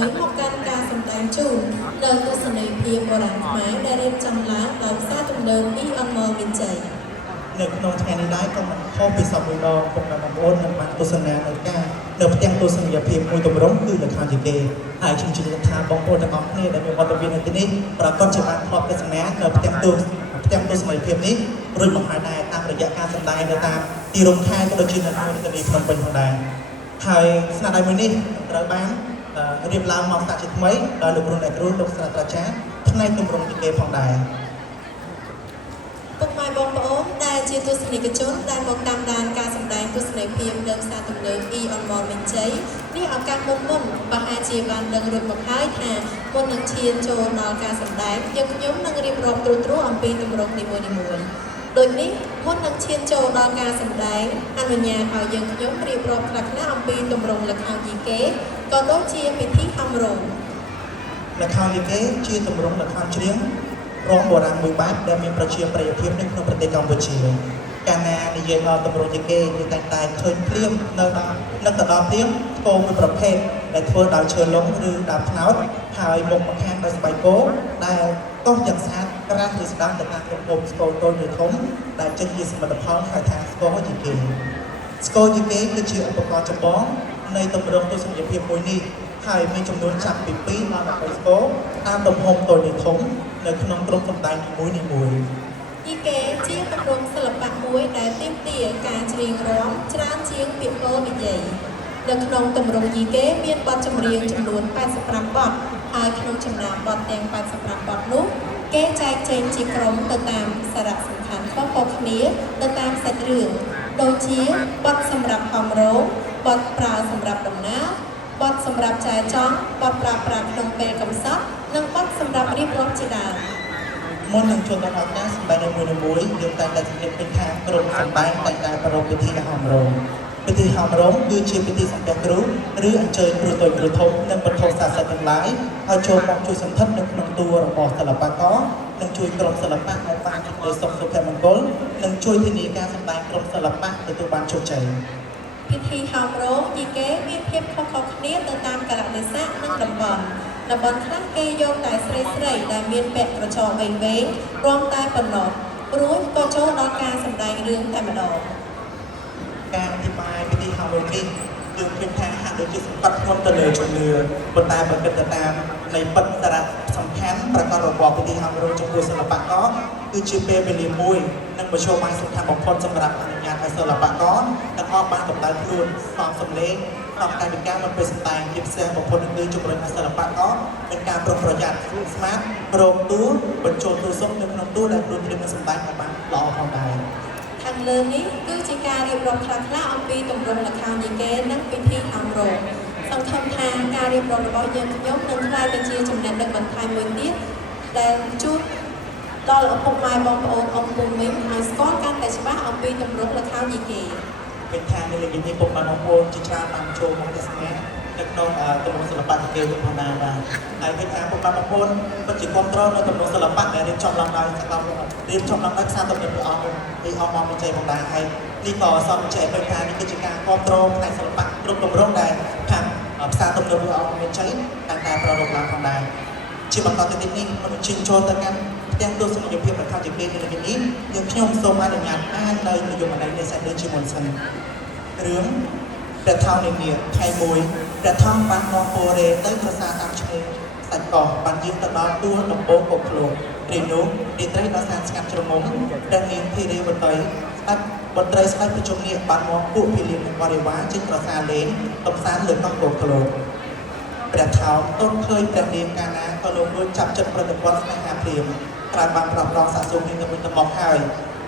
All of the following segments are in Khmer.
ហើយមកកាន់ការសម្ដែងជូននៅទស្សនីយភាពបុរាណខ្មែរដែលរៀបចំឡើងដោយផ្សារទំនើបពីអមរមានជ័យនៅក្នុងថ្ងៃនេះដែរក៏មិនខុសពីសពមួយដងពុកបងប្អូននឹងបានទស្សនានៅការនៅផ្ទាំងទស្សនីយភាពមួយទម្រង់គឺល្ខោនយីកេហើយខ្ញុំជឿថាបងប្អូនទាំងអស់គ្នាដែលមានវត្តមាននៅទីនេះប្រកាសជាបានធ្លាប់ទស្សនានៅផ្ទាំងទស្សនីយភាពនេះរួចមកហើយដែរតាមរយៈការសម្ដែងនៅតាមទីរួមខេត្តក៏ដូចជានៅក្នុងរាជធានីភ្នំពេញផងដែរហើយស្នាដៃមួយនេះត្រូវបានរៀបឡើងមកសាជាថ្មីដោយលោកគ្រូអ្នកគ្រូលោកសាស្ត្រាចារ្យផ្នែកទម្រង់យីកេផងដែរពុកម៉ែបងប្អូនដែលជាទស្សនិកជនដែលមកតាមដានការសម្ដែងទស្សនីយភាពលើផ្សារទំនើបអមរមានជ័យនេះឱកាសមុនប្រហែលជាបានដឹងរួចមកហើយថាមុននឹងឈានចូលដល់ការសម្ដែងយើងខ្ញុំនឹងរៀបរាប់ត្រួសអំពីទម្រង់នីមួយៗដូចនេះមុននឹងឈានចូលដល់ការសម្ដែងអនុញ្ញាតឲ្យយើងខ្ញុំរៀបរាប់ខ្លះៗអំពីទម្រង់ល្ខោនយីកេក៏ដូចជាពិធីហំរោងល្ខោនយីកេជាទម្រង់ល្ខោនច្រៀងរងបុរាណមួយបែបដែលមានប្រជាប្រិយភាពនៅក្នុងប្រទេសកម្ពុជាកាលណានិយាយដល់ទម្រង់យីកេគឺតែឃើញភ្លាមនៅទៅដល់ភ្លាមស្គរមួយប្រភេទដែលធ្វើដោយឈើលុងឬដើមត្នោតហើយមុខម្ខាងដោយស្បែកគោដែលកោសយ៉ាងស្អាតក្រាស់ឬស្ដាំទៅតាមក្រុមស្គរតូចឬធំដែលចេញជាសមិទ្ធផលហៅថាស្គរយីកេស្គរយីកេគឺជាឧបករណ៍ចម្បងនៃទម្រង់ទស្សនីយភាពមួយនេះហើយមានចំនួនចាប់ពី2ដល់10ស្គរតាមទំហំតូចឬធំនៅក្នុងក្រុមសម្ដែងនីមួយៗយីកេជាទម្រង់សិល្បៈមួយដែលទាមទារការច្រៀងរាំច្រើនជាងពាក្យពោលនិយាយនៅក្នុងទម្រង់យីកេមានបទចម្រៀងចំនួន85បទហើយក្នុងចំណោមបទទាំង85បទនោះគេចែកចេញជាក្រុមទៅតាមសារៈសំខាន់ខុសៗគ្នាទៅតាមសាច់រឿងដូចជាបទសម្រាប់ហំរោងបទប្រើសម្រាប់ដំណើរបទសម្រាប់ចែចង់បទប្រើប្រាស់ក្នុងពេលកំសត់និងបទសម្រាប់រៀបរាប់ជាដើមមុននឹងចូលទៅដល់ការសម្ដែងនីមួយៗយើងតែងតែជំរាបឃើញថាក្រុមសម្ដែងតែងតែប្រារព្ធពិធីហំរោងពិធីហំរោងគឺជាពិធីសំពះគ្រូឬអញ្ជើញគ្រូតូចគ្រូធំនិងបទសាសនាទាំងឡាយឲ្យចូលមកជួយសន្ធិដ្ឋនៅក្នុងតួរបស់សិល្បករនិងជួយក្រុមសិល្បៈឲ្យបាននូវសុខសុភមង្គលនិងជួយធានាការសម្ដែងក្រុមសិល្បៈទទួលបានជោគជ័យពិធីហោមរោងយីកេមានភាពខុសៗគ្នាទៅតាមកាលៈទេសៈនិងតំបន់ខ្លះគេយកតែស្រីដែលមានពាក់ក្រចកវែងរាំតែប៉ុណ្ណោះរួចក៏ចូលដល់ការសម្ដែងរឿងតែម្ដងការអធិប្បាយពិធីហោមរោងនេះគឺមានថាហាក់ដូចជាសម្បត្តិខ្ញុំទៅលើជំនឿប៉ុន្តែបើគិតទៅតាមនៃបទសារៈសំខាន់ប្រកបរបស់ពិធីហោមរោងចំពោះសិល្បករគឺជាពេលវេលាមួយនិងមធ្យោបាយសំខាន់បំផុតសម្រាប់អនុញ្ញាតឲ្យសិល្បករទាំងអស់បានកម្ដៅខ្លួនសំសំឡេងក្នុងកាយវិការមកពេលសម្ដែងជាពិសេសបំផុតគឺជំរុញឲ្យសិល្បករមានការប្រុងប្រយ័ត្នស្មាតរកតួបញ្ចូលតួសុខនៅក្នុងតួដែលខ្លួនត្រូវសម្ដែងឲ្យបានល្អផងដែរខាងលើនេះគឺជាការរៀបរាប់ខ្លះៗអំពីទម្រង់ល្ខោនយីកេនិងពិធីហំរោងសង្ឃឹមថាការរៀបរាប់របស់យើងខ្ញុំនឹងក្លាយទៅជាចំណេះដឹងបន្ថែមមួយទៀតដែលជួយដល់ឪពុកម៉ែបងប្អូនអ៊ំពូមីងឲ្យស្គាល់កាន់តែច្បាស់អំពីទម្រង់ល្ខោនយីកេពេលថានៅលើនេះពុកបងប្អូនជាច្រើនបានចូលមកទស្សនានៅក្នុងទម្រង់សិល្បៈយីកេផងដែរបាទហើយពេលថាពុកបងប្អូនពិតជាគ្រប់គ្រងនៅទម្រង់សិល្បៈដែលរៀបចំឡើងដោយសាកលរៀបចំឡើងដោយខ្សែទំនើបព្រះអង្គពីអមរមានជ័យផងដែរហើយនេះក៏សំចែកពេលថានេះគឺជាការគ្រប់គ្រងផ្នែកសិល្បៈគ្រប់ទម្រង់ដែលខាងផ្សារទំនើបព្រះអង្គមានជ័យតែប្រារព្ធឡើងផងដែរជាបន្តទៅទៀតនេះមនុស្សជិញចូលទៅកាន់ផ្ទាំងទស្សនីយភាពល្ខោនយីកេនៅទីនេះយើងខ្ញុំសូមអនុញ្ញាតអាននៅនិយមន័យនៃសាច់រឿងជាមុនសិនរឿងព្រះថោងនានាថ្ងៃមួយព្រះថោងបាននាំពរេទៅប្រសាតាមឈ្មោះសាច់កោះបានយាងទៅដល់ទួលដំបូងកុកឃ្លោករីនោះរាត្រីដល់សានស្ងាត់ជ្រងំព្រះនាងធីរេវតីស្ដេចបុត្រីស្ដេចប្រជុំនេះបានមកពួកភិលៀននិងបរិវារចេញប្រសាលេងកំសាន្តលើកោះកុកឃ្លោកព្រះថោងទន់ឃើញព្រះនាងកាលណាក៏លោកមួយចាប់ចិត្តប្រតិបត្តិស្នេហាព្រាមក្រោយបានប្រោសរងសាក់សូមនេះទៅវិញទៅមកហើយ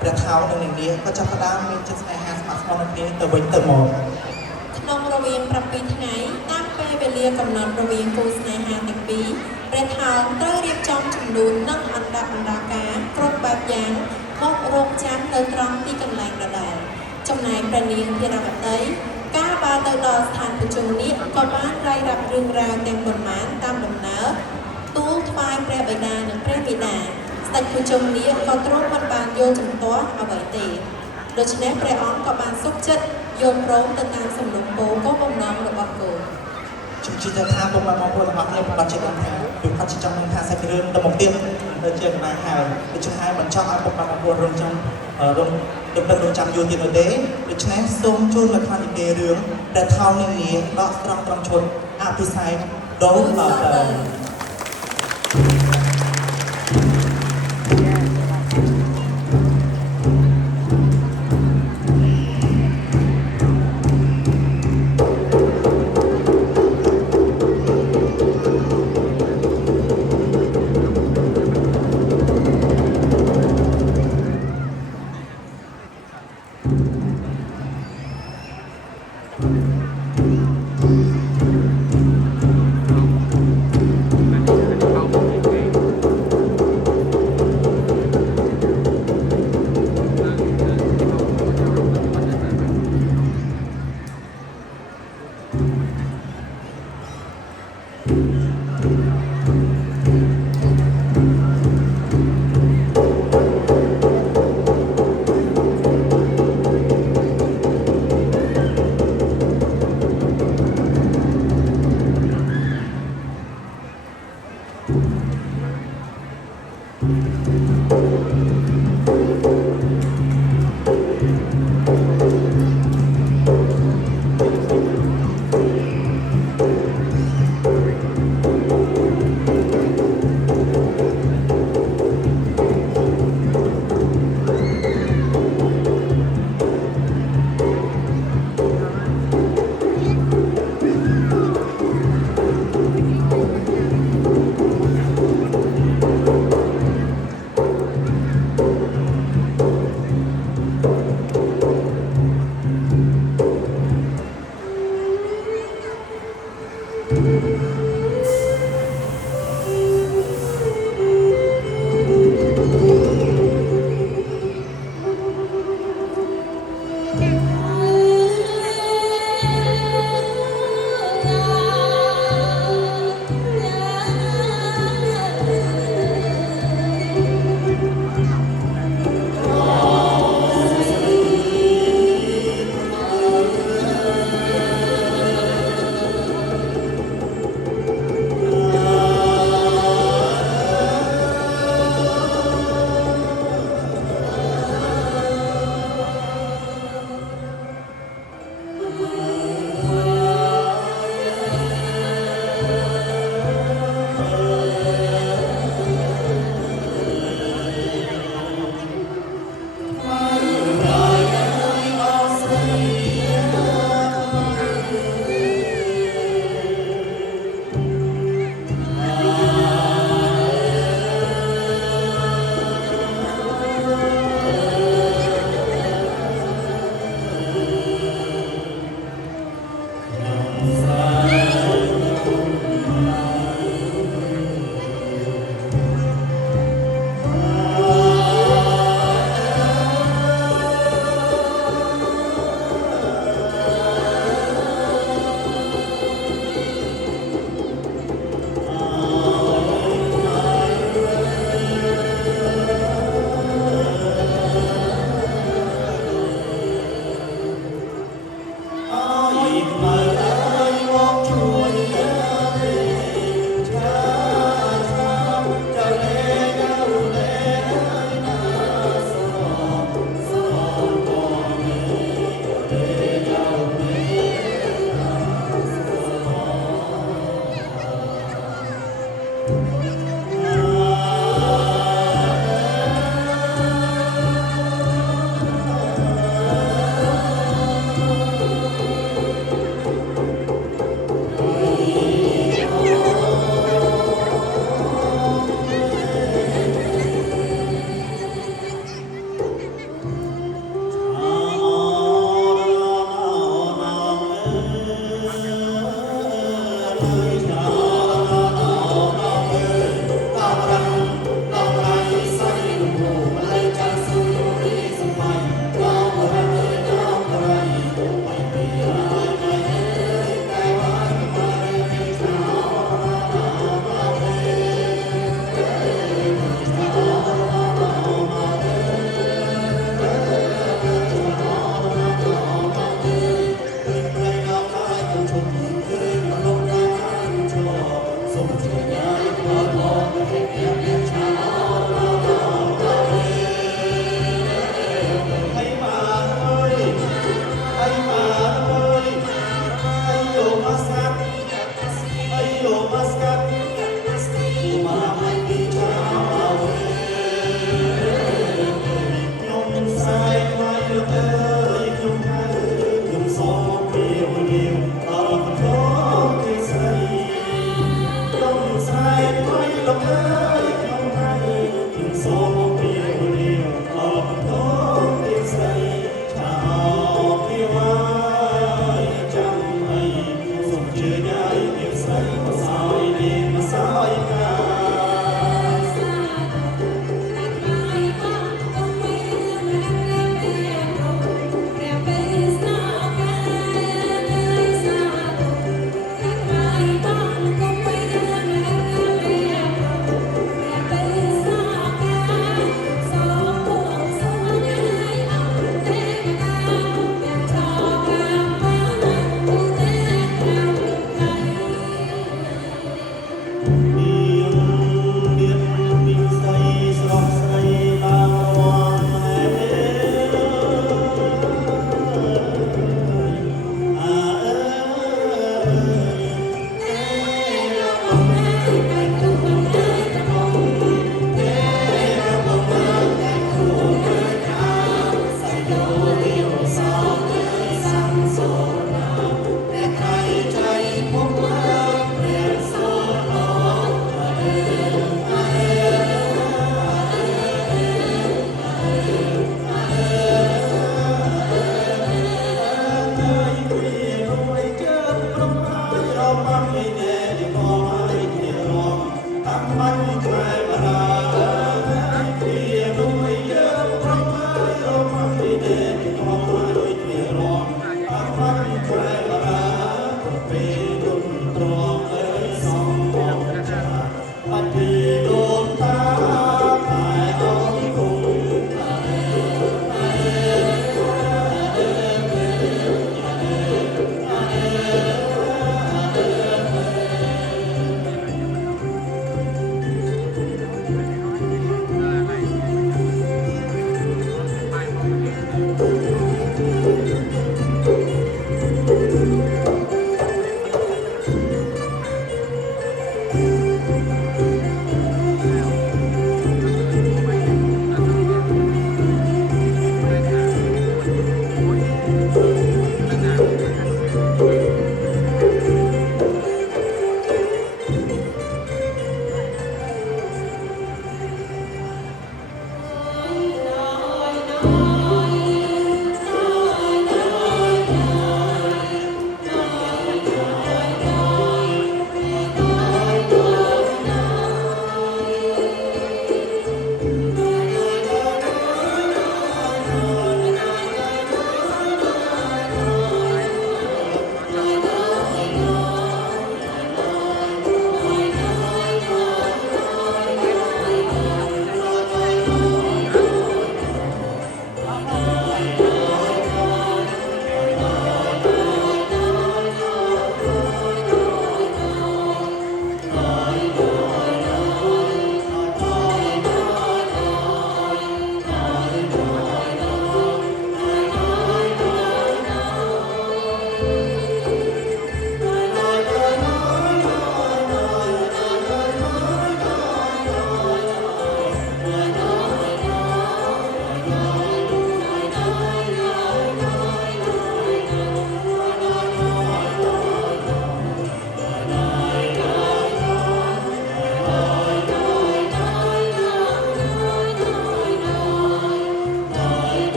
ព្រះថោងនិងនាងក៏ចាប់ផ្ដើមមានចិត្តស្នេហាស្មោះស្ម័គ្រនឹងគ្នាទៅវិញទៅមកក្នុងរវាង7ថ្ងៃតាមពេលវេលាកំណត់រវាងគូស្នេហាទាំងពីរព្រះថោងត្រូវរៀបចំចំនួននិងអន្តរបណ្ដាការគ្រប់បែបយ៉ាងមករកចាំនៅត្រង់ទីកន្លែងដដែលចំណែកព្រះនាងធីរវតីកាលបានទៅដល់ស្ថានប្រជុំនេះក៏បានរាយរាប់រឿងរ៉ាវទាំងប៉ុន្មានតាមដំណើរទូលថ្វាយព្រះបិតានិងព្រះបិតាស្ដេចប្រជុំនេះក៏ទ្រង់មិនបានយល់ជំទាស់អ្វីទេដូច្នេះព្រះអង្គក៏បានសុខចិត្តយល់ព្រមទៅតាមសំណុំពរក៏បំណងរបស់គោ chỉจะทำผมมาบอกว่าเราเนี่ยเราจะทำอยู่พัฒนาในทางสายเรื่องแต่หมกเตี้ยเราเจอมาหาในช่วงให้มันชอบเอาผมมาบอกรวมจำรวมจำยูทีโนเดย์ในช่วงส่งจูนมาทางอีเรื่องแต่เท่านี้ก็ตรงชนอาภิไซโดน អ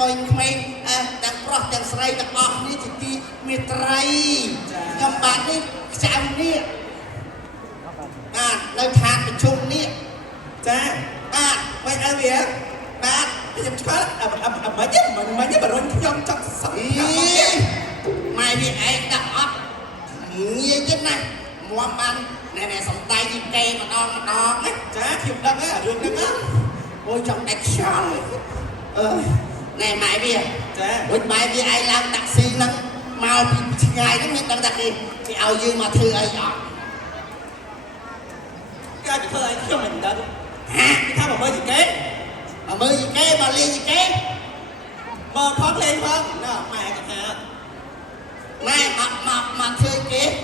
มอยเมงแต่ปลอกแต่ใส่แต่ออกนี่จะดีมีไตรยำบาดนี่จำนี่เราทานประชุมนี่ จ้าไม่เอาเบียร์ยังช้ามาเยอะแบบร้อนยอมจับสับ ไม่มีไอ้ดับอัพเงี้ยจังนะมัวมันในสมไตยิงเกย์มาดองนะ จ้าเขียบดังอ่ะเรื่องดังอ่ะ โอ้ยจังเด็กช่างในไม้เบี้ย จ้า วันไม้เบี้ยไอ้ลำตักซีนั้นมาผิดไงนั่นมีตั้งแต่ที่ที่เอายืมมาถือไอ้หยอก cái thơ ấy khi mình đã cái thao mà mơ gì kế มามือยิงเกย์มาเลี้ยงยิงเกย์ mơ thoát lên không nào mẹ cả hả ไม่มาถือเกย์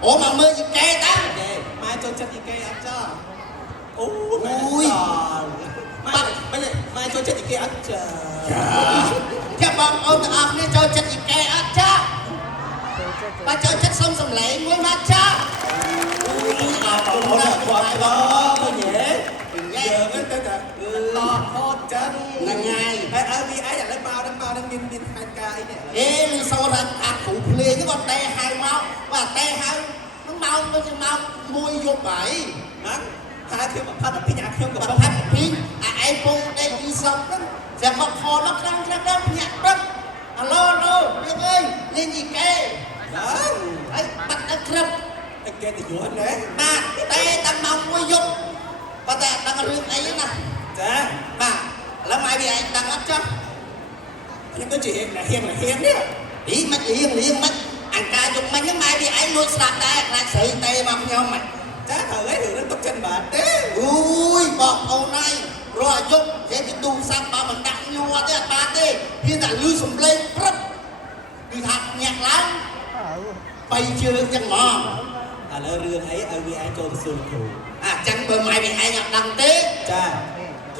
โอ้มามือยิงเกย์ตั้ง ok mai cho chân gì kế ăn cho ui mai cho chân gì kế ăn chờ จะบอกเอาแต่ออกนี่เจ้าจัดยิงเกย์อ่ะจ้ามาเจ้าจัดส้มสำเร็จงวยมาจ้า ủa là quả đó có dễ giờ cái cả to hot chân นั่นไง ai ai đi ai là đang nhìn hai cái này เอ๊ะโซรันอาขู่เพลงที่ว่าเตะหายเมาว่าเตะหายมันเมามันจะเมามวยยกไป đó hai thiếu mà phát là cái nhà thiếu กับ กับ พัดพิงไอ้ปงได้ดีสองนั่นจะมาคอนักนั่งนักนั่งเนี่ยปั๊บฮัลโหลโน่เรียกเอ้ยเล่นยี่แก đó ไอ้ปัดนะครับ cái kia thì vui đấy มาเตะตั้งเมามวยยกก็แต่ตั้งเรื่องไอ้นั่นนะ จ้า มาแล้วไม่มีไอ้ตั้งอัพจ้ะ nhưng cái chuyện là hiền đấy ดีมันเลี้ยงมันอันกาจุกมันยังไม่มีไอ้ลุยสลัดได้ใครใส่เตะมาเงามัน จ้าthở ấy thì nó tập chân bạn đấy อุ้ยบอกเอาในรอยกเจ๊จะดูซ้ำมามันดังยัวเนี่ยปาเต้พี่แต่ลือสมเลงปั๊บคือหักแงกล้างไปเจอจังหมอ à là riêng ấy ở vì ai cho sườn thủ จังเบอร์ไม่มีไอ้ยักดังเต้ จ้า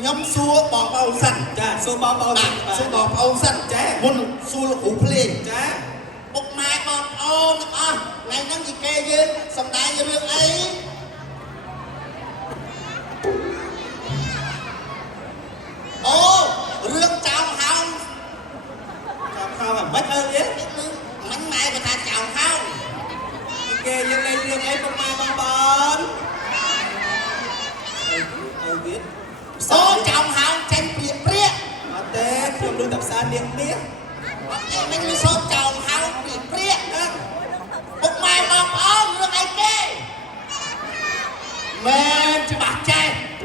ย้ำซัวบอกเอาสั่น จ้าสู้bao bao ซัวบอกเอาสั่นแจ๊มุนซัวหูเพลง จ้า ปกไม้บอกเอาไงนั่งจีแกยืนสำได้เรื่องไอ้โอ้เรื่องเจ้าเฮา làm sao mà mất ơn đấy มันหมายประธานเจ้าเฮา ok nhưng đây riêng ấy không mai bao bón biết โซ่เจ้าเฮาเจนเปรียบเปรี้ย mà té không được tập san điện biết ไม่มีโซ่เจ้าเฮาเปรียบเปรี้ยนะปกไม้บอกเอาเรื่องไอ้แกแม่จะบาดใจ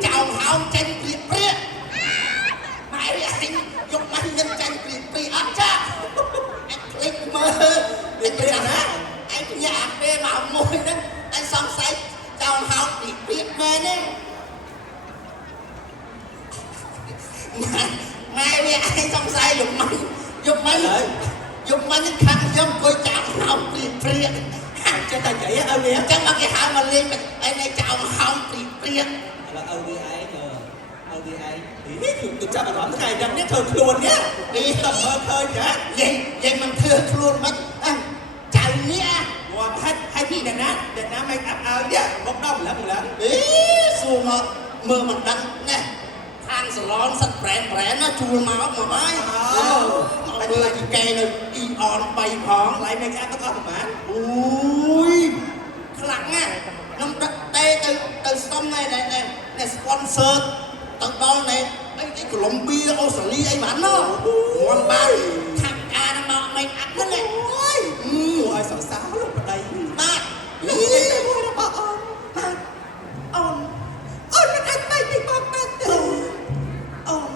เจ้าเฮาเจนเปรียบเปรี้ยหมายเรียกยกมันยังเจนเปรียบเปรี้ยอ่ะจ้าไอ้คลิกมือไอ้กระดาษไอ้อยากเปรี้ยมามวยนั้นไอ้สองสายเจ้าเฮาเปรียบเปรี้ยแม่เนี่ยไม่มีไอ้ต้องใส่หยุดมันยังขังย่ำกอยจ่าเฮาเปรียบเปรี้ย cho ta chạy ở đi จังมาแกหามาเลี้ยงไอ้ในเจ้าเฮาเปรียบเปรี้ย là ở đi ấy ở đi ấy thì tụi cha mà làm cái này đâm nhất thôi luôn nhá đi tầm mơ khơi nhá ยังมันเถื่อนครูนมันเจ้าเนี่ย ว่าให้พี่เด่นนะไม่อับเอาเนี่ยบกด้อมแล้วมึงแล้ว สู้มาเมื่อมันดังเนี่ยทางสลอนสัตว์แปรนะจูมาออกมาไม้เอาเบอร์อีแกเลยอีออนไปพอง lại mấy cái tao có mà อุ้ยขลังอ่ะน้ำเตะtừ xongในสปอนเซอร์ตั้งตอนในไอ้ขนมเบียร์ออสเตรเลียไอ้บ้านเนาะวันบ้านขับการมาไม่อัดนั่นเลย ôi sao sao lúc ở đây มา นี่ไม่พูดนะบอกอ่อนมันอันไปที่บอกนั่นอ่อน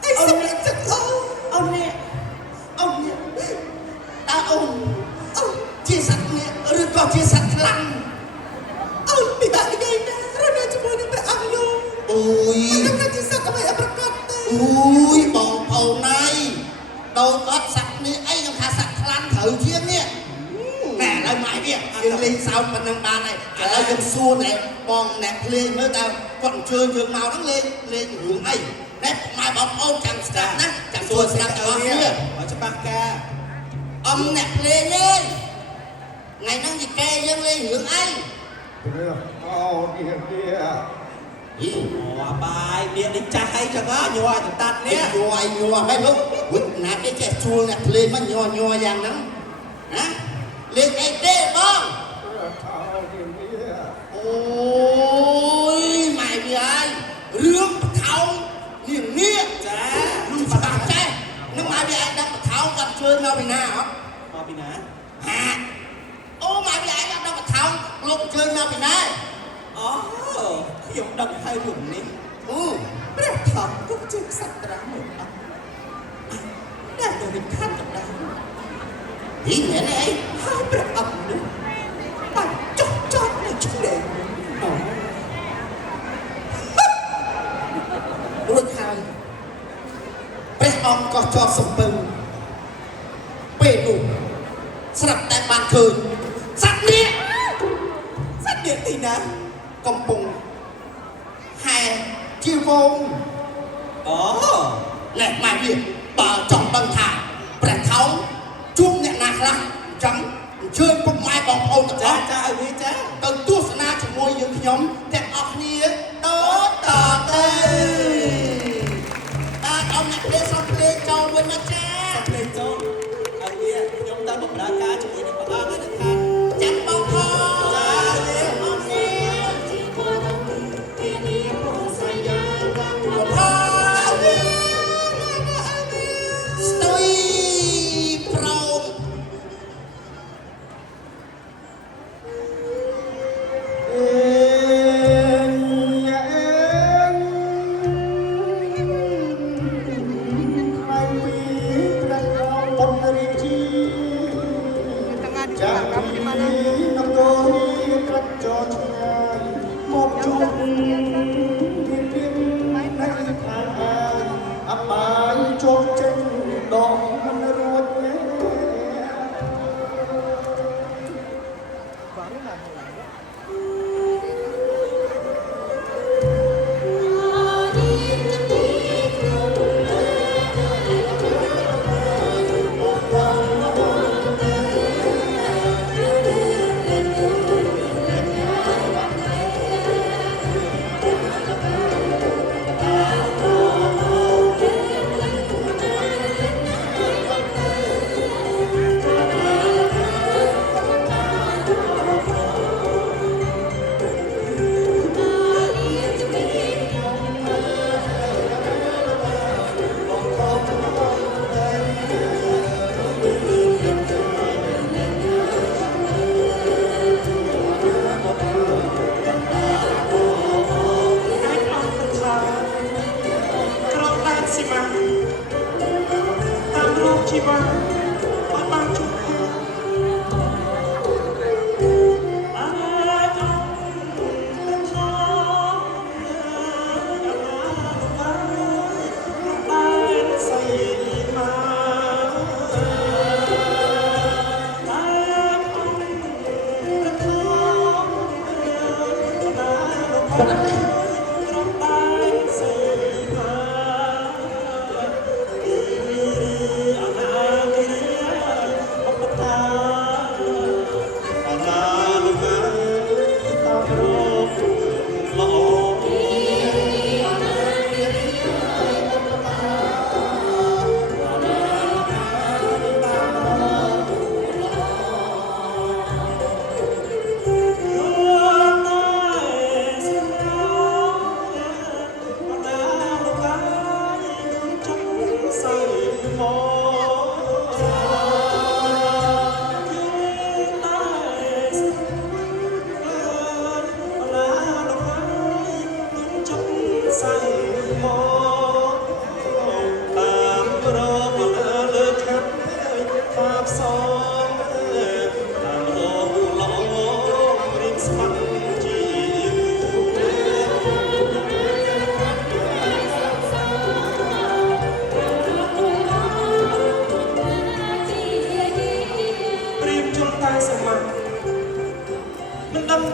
ไอ้สิบเอ็ดจะอ่อนเนี่ย ตาที่สัตว์เนี่ยหรือก็ที่สัตว์คลัง bị bạn cái này nè rồi đây chúng tôi đang bị ăn luôn อุ้ย nó là chỉ sao các bạn ăn cắt đây อุ้ยบอกเอาในโดนก็สัตว์นี่ไอ้ยังขาสัตว์คลังเถอเทียนเนี่ยแหมเราหมายเนี่ยยังเล่นสาวมันนางบานnàyเรายังสู้nàyมองแหนเพลงเมื่อแต่ก่อนเชิญmàu nó lên hưởng ấy nét mai bóng ô chẳng sạch nè chẳng tôi xuôi sạch sẽ ở ở kia here ở cho bác ca âm nè lên ngày năng gì kê dân lên hưởng ấy เรื่องเอาเดีย อี Ủa bài bia đi trái cho có nhua cho tắt เนี่ย nè ยัวไม่รู้วุ้ยนาแกแกชูเนี่ยเพลงมันยัวอย่างนั้นนะเล่นไอ้เด้บ้างโอ้ยไม่มีอะไรเรื่องเขาเนี่ย Chá ลูกสาวแจ้น้ำมาพี่ไอ้ดับเขากับเชิญเราไปหน้าเหรอ Mà bị ná ฮะโอ้มาพี่ไอ้ดับเขาลงเชิญเราไปหน้า Ồ Dùng đồng hai vùng ní อือ Rất thật cũng chưa sạch ra một ông Đã được mình khát được đây ดีเหมือนไอ้ Hai bật ẩm nữa Bà chót chót này chú đề Ồ รู้ทางไปออมก็ชอบสมบูรณ์เป้ดูสลับแต่บางคืนสัตว์เนี้ย Sạch điện thì ná กำปงแห่จีวง Ồ และมาเรียกป่าจอมบังทาประเขาจุ่มเนี่ยนะครับจังเชิญพวกไม้บองโอนจ้า Chá chá ở đây chá เติมตู้สนาจมวยยืนขยมแต่ออกนี้โตต่อเตยเอาหนักเลี้ยสองเพลงจองไว้นะจ๊ะ Sạch lên chốt Ở đây chúng ta một lá cá cho người được bà cái được khăn จับปองคอ Chá đi พ่อสตุยพร้อม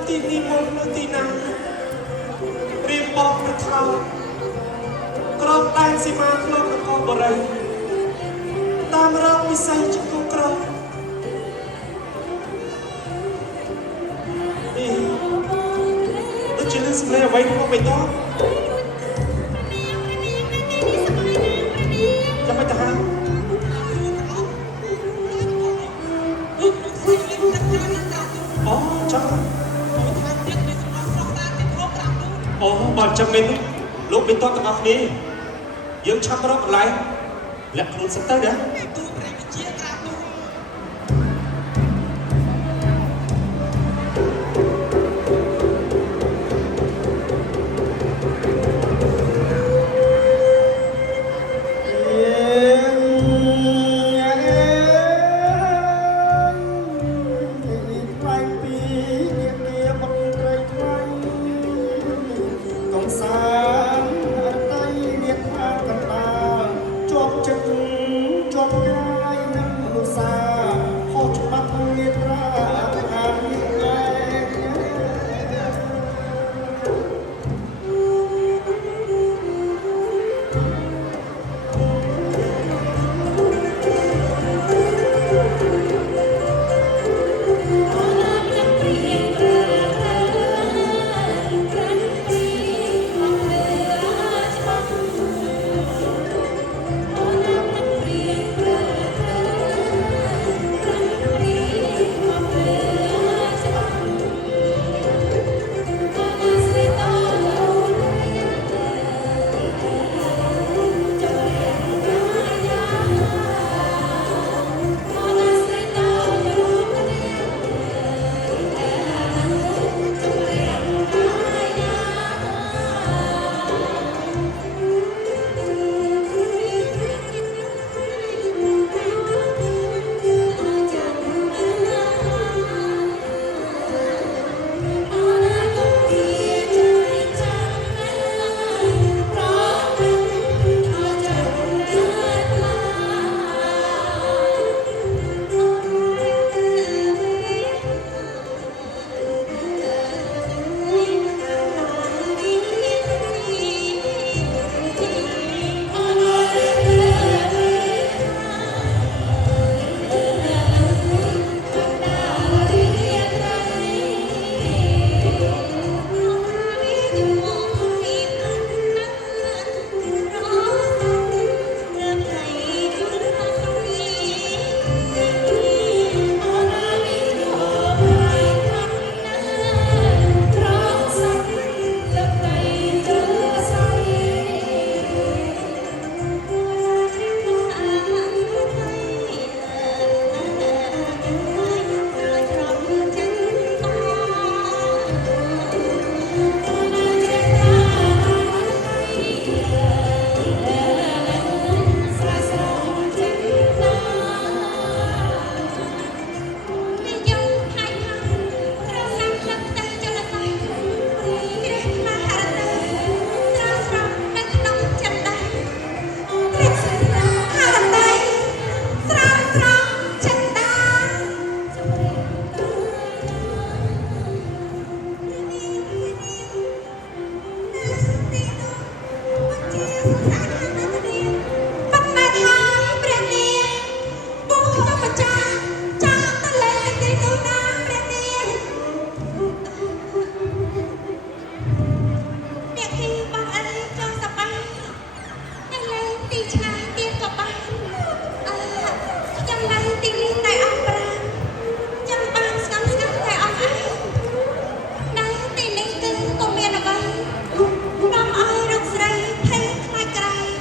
ទីនេះមុននៅទីណារៀបបងប្រថោក្រមដែនសីមាក្នុងនគរបរិយតាមរងវិស័យជង្គង់ក្រមនេះដូចជាលើសម្លេងអ្វីមកបៃតង ចាំមិនទៅហាអូចាំអូបើអញ្ចឹងមែនលោកមានតតទាំងអស់គ្នាយើងឆាប់រកកន្លែងលាក់ខ្លួនសិនទៅណា នាំឲ្យរកស្រីភ័យខ្លាចក្រៃ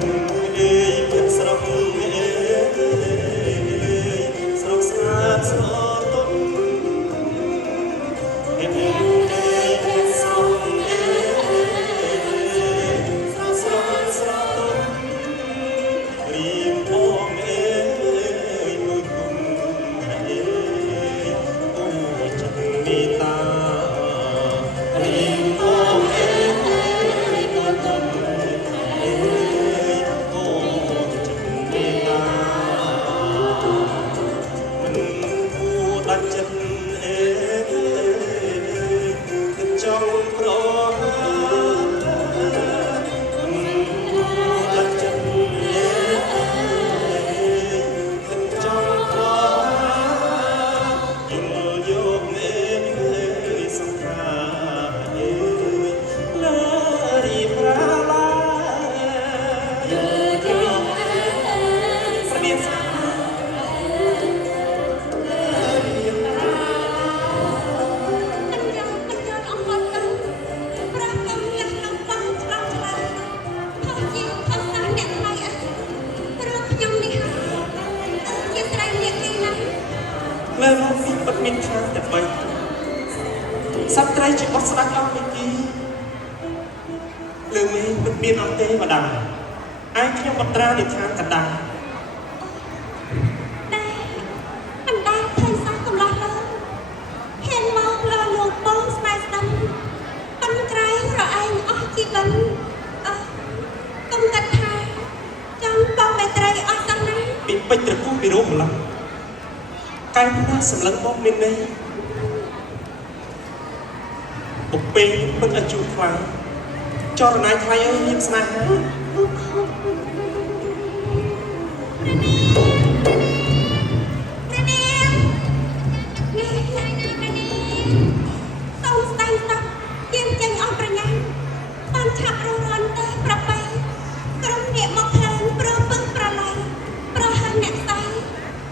ងអើយភាពស្រស់អើយស្រស់ស្អាតស្រស់ទុំភាពអើយភាពស្រស់អើយស្រស់ស្រស់ស្រស់ទុំរៀមផងអើយមួយគុំអើយអូចិត្តមេត្តារៀមផងអើយមួយគុំចង់ប្រហាដាក់ចិត្តចង់ប្រហាយល់យកសង្ខារលើរីប្រាឡាយល់យកស្មានស្មានលើលោកនេះបាត់មានខ្លាំងតែបីសត្វត្រីជាបត់ស្ដាច់អស់ពីទីលើមេមិនមានអត់ទេម្ដងឯងខ្ញុំបត្រានិធានកណ្ដាលអណ្ដាឃើញសោះកំឡោះលើហ៊ានមកលើលោកបងស្នេហ៍ស្ដាំប៉ុនក្រៃរឯងអស់ជីវិតកុំគិតថាចង់បងមេត្រីអស់សោះណាពីពេជ្រត្រគូពីរោះម្ល៉េះកាយណាសម្លឹងមកមានន័យពុកពេពិតអាយុខ្លាំងចរណៃថ្លៃអើយមានស្នេហាសូមស្ដាយស្ដាប់ជាចេញអស់ប្រញាប់បានឆាប់រងរន់ទៅប្របីក្រុមអ្នកមកភ្លើងព្រោះពឹងប្រឡ័យប្រហែលអ្នកស្ដាយ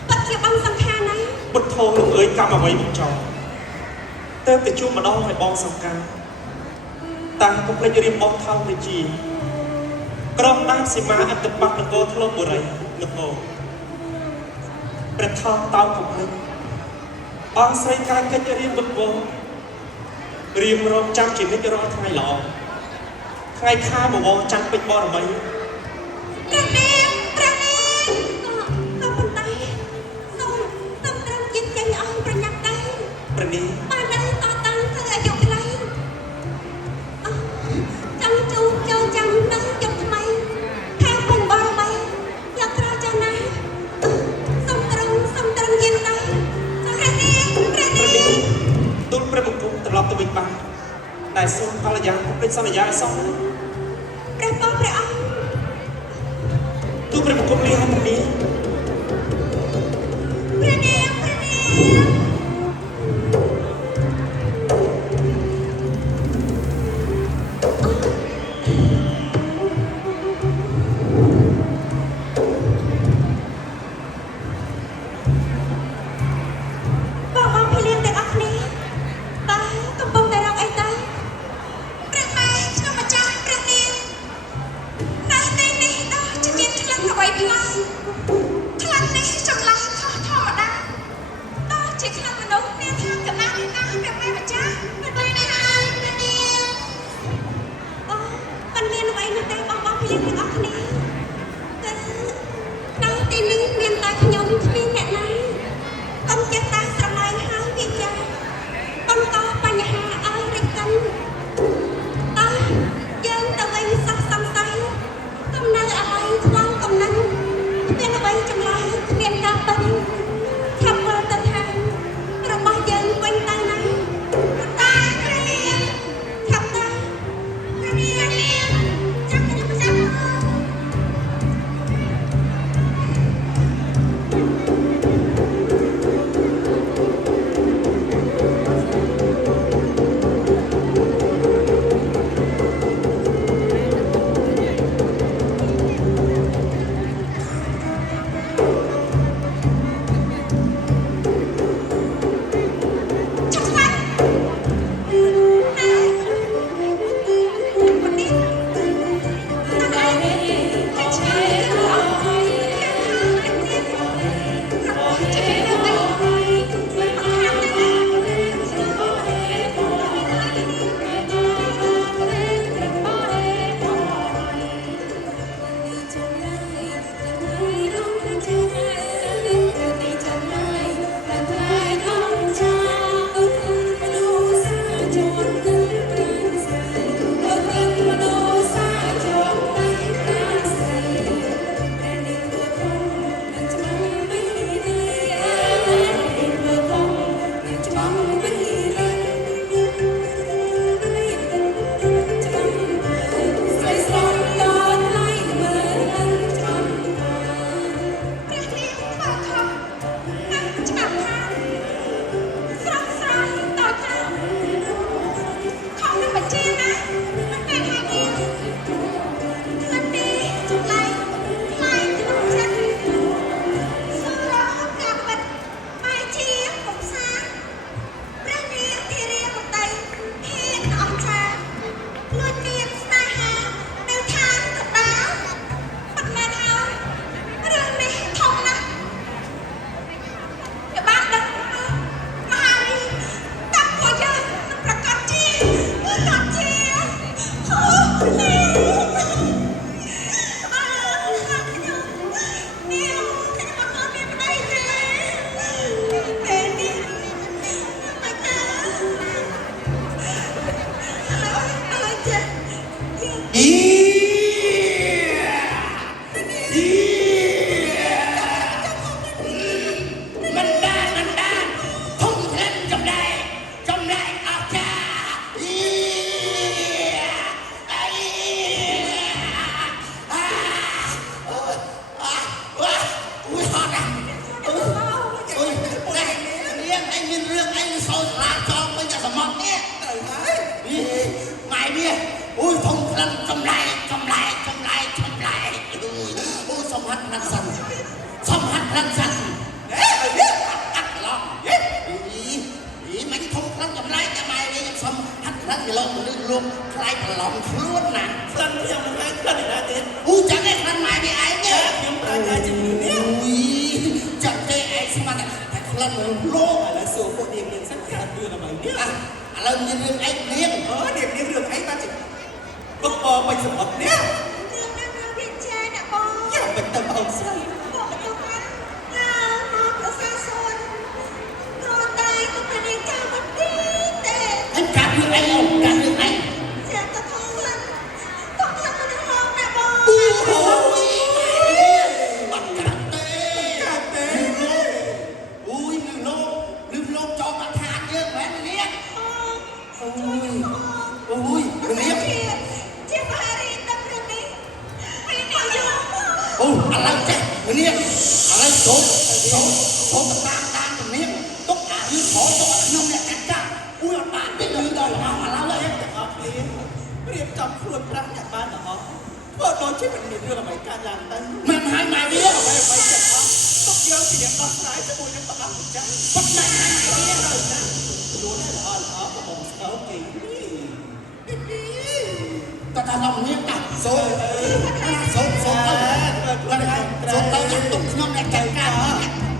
បាត់ជាបងសង្ខារណាបុតធំលោកអើយកម្មអ្វីមកចោលទៅទៅជួបម្ដងឲ្យបងសង្ការតាំងកុំភ្លេចរៀបបងថោរាជាក្រុមដានសីមាអត្តបទនគរធ្លុំបុរីនគរព្រះថោងតោកុំភ្លេចអង្គស្រីកាយកិច្ចរៀបបុតវងរៀបរងចាំជានិច្ចរាល់ថ្ងៃល្អថ្ងៃខាបវរច័ន្ទពេជ្របរមីព្រះនាងក៏ប៉ុន្តែសូមត្រឹមជាចេញអស់ប្រញាប់ដែរព្រះនាងបាននៅតតាំងធ្វើអាយុខ្លីចង់ជួបចូលចាំនៅយប់ថ្មីខាងពេញបរមីយកក្រចាណាសូមត្រឹមយាងដែរព្រះនាងទូលព្រះបង្គំត្រឡប់ទៅវិញបានតែសូមផលយ៉ាងពេញសន្យាឲ្យសោះព្រះបងព្រះអង្គទូលព្រះបង្គំលីហមនីព្រះនាងបងភីលៀនទាំងអស់គ្នាតើកំពុងតែរកអីទៅព្រះម៉ែខ្ញុំម្ចាស់ព្រះនាងនៅទីនេះដល់ជាមានខ្លាំងអ្វីផ្លាយខ្លាំងនេះចម្លាស់ខុសធម្មតាដល់ជាខ្លាំងមនុស្សមានថាកណាស់នេះណាព្រះម៉ែម្ចាស់មិនបានណាហើយព្រះនាងមិនមានអ្វីនោះទេបងភីលៀនទាំងអស់គ្នាគឺនៅទីនេះមានតែខ្ញុំគ្មានអ្នកណាកុំចេះតែស្រឡាញ់ហើយវាចាបន្តបញ្ហាឲ្យរិចកិនតើយើងទៅវិញសោះសំស័យកំណៅអ្វីខ្វងកំណឹងគ្មានអ្វីចម្លើយគ្មានការពេញថាមើលទៅថារបស់យើងវិញទៅណាតែព្រះនាងថាតែព្រះនាងចាំខ្ញុំចាំ chẳng ai khăn mai bị ai nhé nhưng ta cái chừng nè chẳng ai ai xem mà thằng khăn mà lô là số bộ điểm liền sắc cả đưa là mấy nè lần như riêng anh riêng điểm điểm được anh ta chỉ bốc bò bay sập ấp nè រឿងណាមកវាចាអ្នកបង อย่าไปตะเอาใส่ បងទៅបានមកប្រសាសនគ្រាន់តែទៅប្រទេសចាមិនទីទេ anh cảm ơn anh không cảm ơn anh ជាតធំហ្នឹងតោះថាមិនហងណាបង bắt cạn tê ui lưng lô cho mà than như mẹ này ui đừng liếc ជាបារីទឹករឿងនេះពេលនេះយក anh làm chết đừng liếc anh làm số tam tụi liếc tốt à như khó tốt nhưng mẹ cắt ra ui bạn cái đừng đòi nào mà lao lên เรียบจำครวญพระจากบ้านเหรอเพื่อโดนที่มันมีเรื่องอะไรการอย่างนั้น mình hai mà liếc ไปเจ็บครับต้องเยอะเสียงตอนซ้ายจะมวยยังประกันหัวใจ bắt mẹ hai mà liếc รู้ได้เหรอก็บอกเขาเก่ง ta ta lòng liếc cả số tao nhặt tục nhóm này cày ca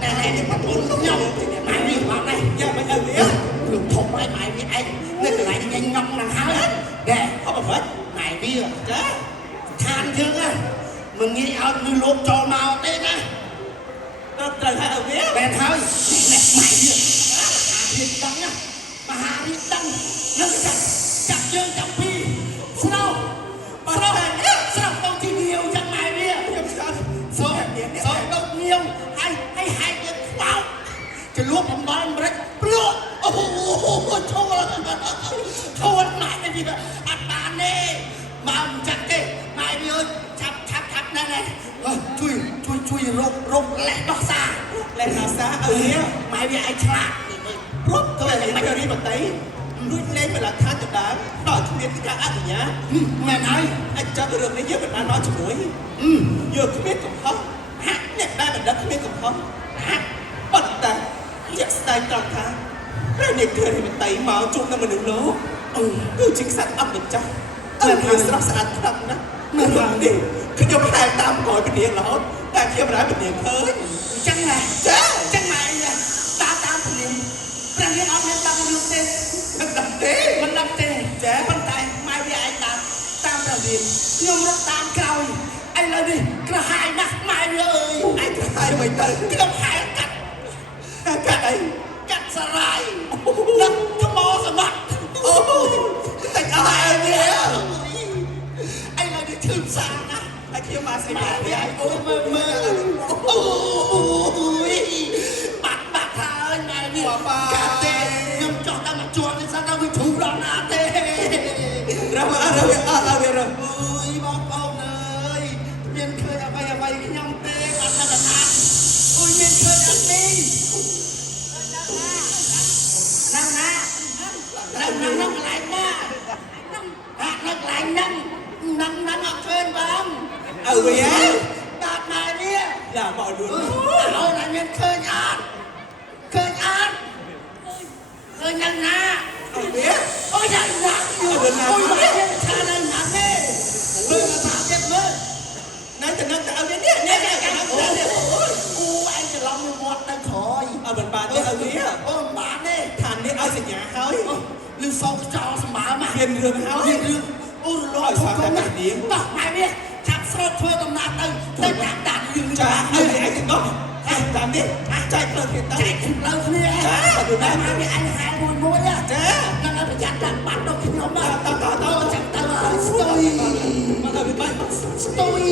này để bắt bốn lúc nhau mày đi vào đây อย่าไปเอาเนี้ย đường thùng lại mày với anh nên lại nhanh ngâm là háo hết để เขาบอกว่า mày bia จ้า than chưa á mình nghĩ ao như lốp cho màu tên á เราเติมให้เอาเนี้ย bèn hơi nè mày bia thiệt đắng á mà hà thiệt đắng nó chặt dương chặt phi sao đâu thì nhiều chẳng mày bia sao đâu nhiều hay cái vàoจะลวกผมบ้านเบรกปลุกโอ้โหโชว์หมายไม่ดีแบบอัดบานเน่มาจัดเก้มาเยอะชับนั่นไงช่วยรบแหลกดอกซา แรงอาซาเอาเนี้ย หมายว่าไอ้ฉลาด รบก็เลยไม่ได้แบบไหนรุ่นเล่นเป็นหลักฐานจุดด่างต่อชุดเรียนที่การอ่านอย่างเงี้ย แม่นาย anh cho cái đường này nhớ mình đã nói cho mũi vừa không biết cũng không hát nhạc đây mình đã không biết cũng không hát bật tay nhạc style toàn tháng cái này cười thì mình tẩy máu chung là mình đừng lố cứ chính xác âm được chắc mình vừa sắp sẵn thật đó mình hoàng đi cứ giống hai tam gọi bên điện lỗ đang kia mà đã bên điện hơi chẳng này chẳng mày ta liền đang hiện ở bên ta một lúc tên mình đập thế mình đập tên trẻ bên tay mai với anh tam là liền nhưng nó tam cao anh lên đi cái hai mắt mai ơi anh cứ hai mình tới cái đồng hai cả đây cắt ra rai nó bò ra mặt ôi tại sao hai anh nhé anh lên đi thương sang á anh kia mà sẽ mẹ đi anh ôi mơ ôi bạc tha ơi mày đi cả tê nhưng cho ta mà chuột thì sao tao bị thủ đó nà tê rồi ôi bông ơi miền khơi à bay cái nhông tê bạc ta nà ôi miền khơi à đi năm lại nha năm lại năm ở trên bông vì á đạt này đi là mọi người ôi là miền khơi nhạt khơi nhăn na biết ôi nhăn na ôi mà miền khơi này nhạt đi khơi là sao chết mới nói từ nâng tạo đến nè anhจะลองมือวัดได้ถอย ở bên bạn đi ở phía โอ้บ้านนี่ thành đi ở sân nhà khói ลืมซองจอสมามา hiền đường khói เรื่องโอ้รอทุกคนนะต่อมาเนี่ยชักโซ่ช่วยตำนานตึงตึงจากด่านยืน cha จ้า ở thì anh đừng có làm đi chạy từ hiện ใจ tại ถึงเราเนี่ยแต่มาเนี่ยไอ้หายมวยอ่ะนั่นเราไปยัดดันปัดดอกขนมมาต่อจากตลาดสตอย mà ở bên bạn สตอย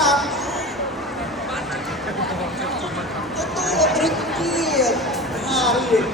รับก็ตัวตรึกเกียร์หาเรื่อง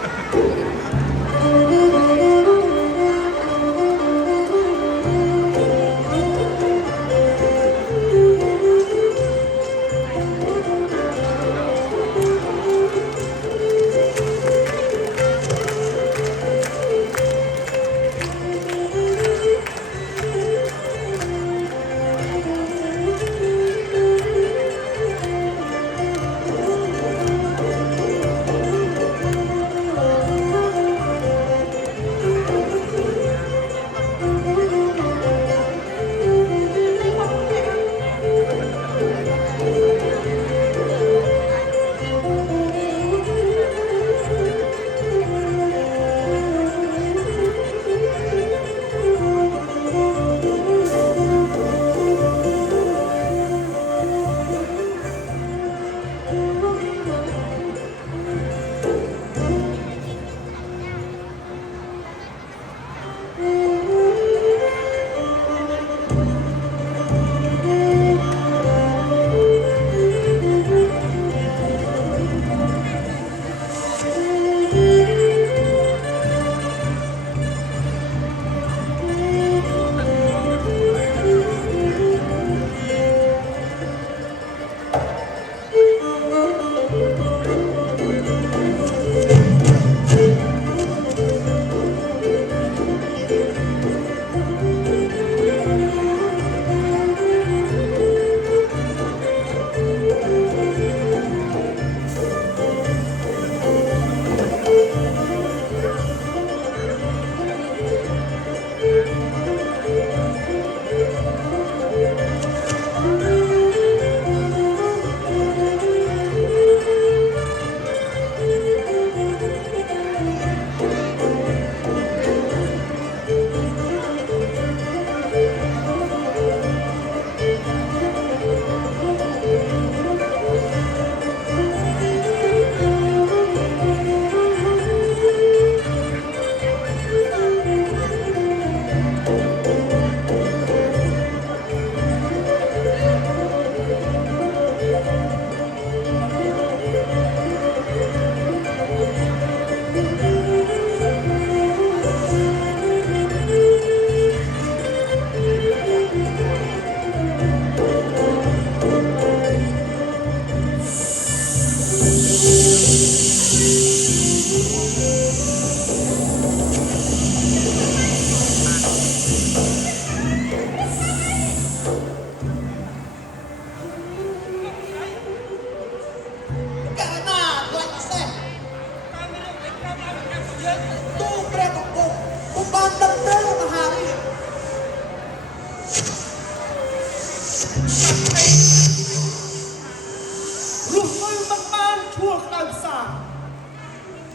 lúc tôi bắt ban chua đào xà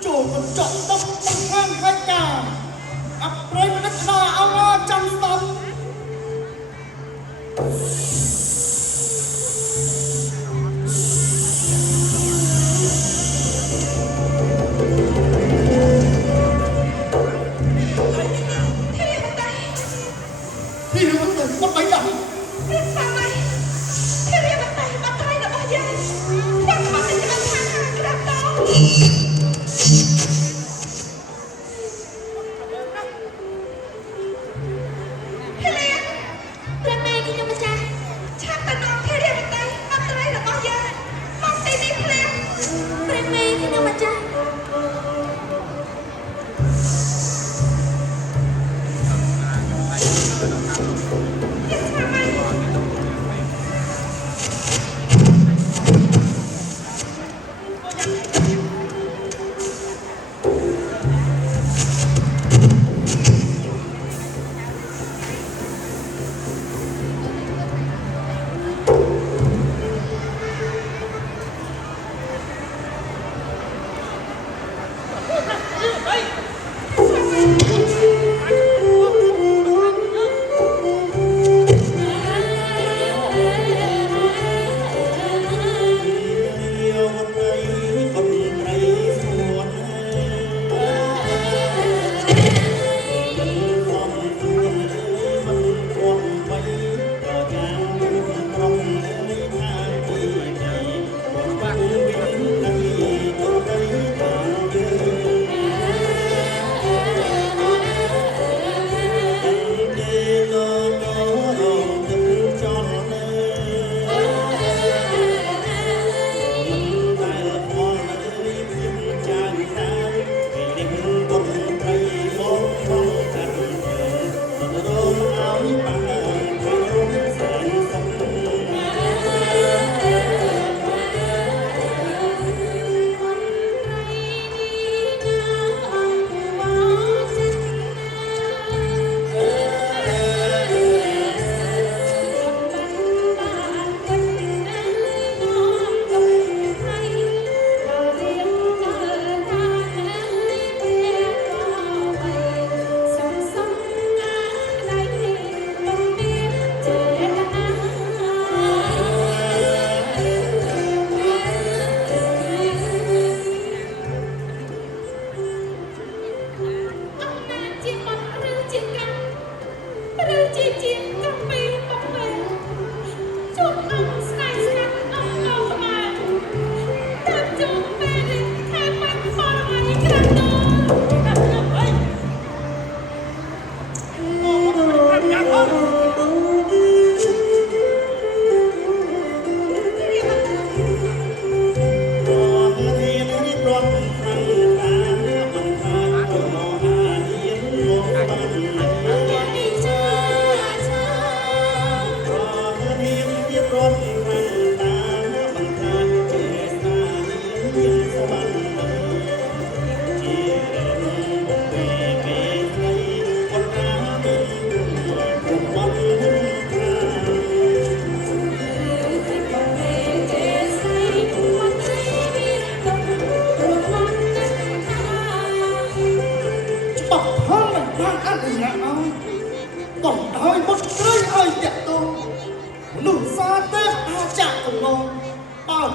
chủ còn chọn tâm tâm ngang khai cả ập rây mà đất là ao chăm tâm thì nó vẫn từng bắt bánh đậm